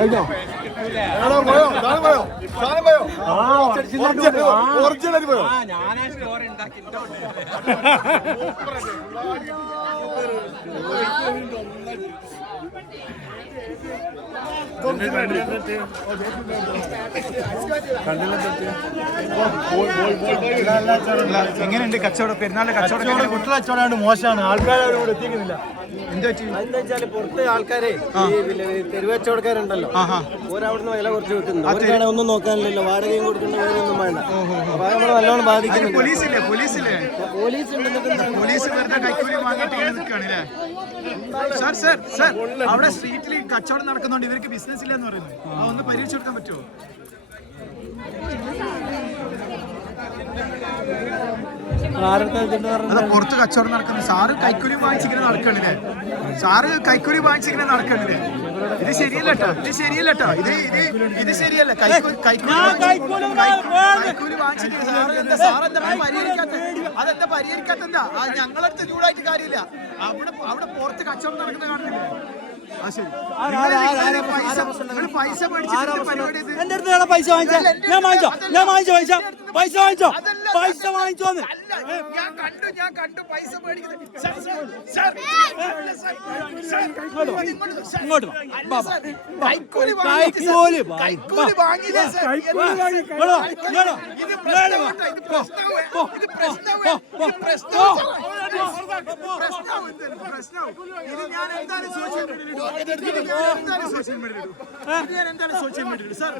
ഞാനാ സ്റ്റോറി ഉണ്ടാക്കി എങ്ങനെയുണ്ട് കച്ചവടം? പെരുന്നാളിന്റെ കച്ചവടം കുട്ടികളെ കച്ചവടമാണ് മോശമാണ്. ആൾക്കാരോട് എത്തിക്കുന്നില്ല. എന്താ വെച്ചാല് പുറത്ത് ആൾക്കാരെ തെരുവച്ചവടക്കാരുണ്ടല്ലോ, ഓരവിടുന്ന് വില കുറച്ച് വെക്കുന്നു. അവർക്കാണ് ഒന്നും നോക്കാനില്ലല്ലോ, വാടകയും കൊടുക്കേണ്ട വേറൊന്നും വേണ്ട. അപ്പൊ നമ്മള് നല്ലോണം ബാധിക്കുന്നു. പോലീസ് അവിടെ സ്ട്രീറ്റിൽ കച്ചവടം നടക്കുന്നുണ്ട്, ഇവർക്ക് ബിസിനസ് ഇല്ലെന്ന് പറയുന്നത്. ഒന്ന് പരിഹരിച്ചു കൊടുക്കാൻ പറ്റുമോ? പുറത്ത് കച്ചവടം നടക്കുന്നത് സാറ് കൈക്കൂലി വാങ്ങിച്ചിങ്ങനെ നടക്കണില്ലേ? ഇത് ശരിയല്ല കേട്ടോ, ഇത് ശരിയല്ല. കൈക്കൂലി വാങ്ങിച്ചിട്ട് സാറെന്താ പരിഹരിക്കാത്ത? ഞങ്ങളടുത്ത് ചൂടായിട്ട് കാര്യമില്ല. അവിടെ പുറത്ത് കച്ചവടം നടക്കുന്ന കാണുന്നില്ലേ? പൈസ എന്റെ അടുത്ത് പൈസ വാങ്ങിച്ചോ? ഞാൻ വാങ്ങിച്ചോ പൈസ വാങ്ങിച്ചോന്ന് ഞാൻ കണ്ടു പൈസ മേടിക്കുന്നത്. ഇങ്ങോട്ട് കൈക്കൂലി വാങ്ങിയില്ലേ? ഇത് ഞാൻ എന്താണ് സോഷ്യൽ മീഡിയയിൽ സാർ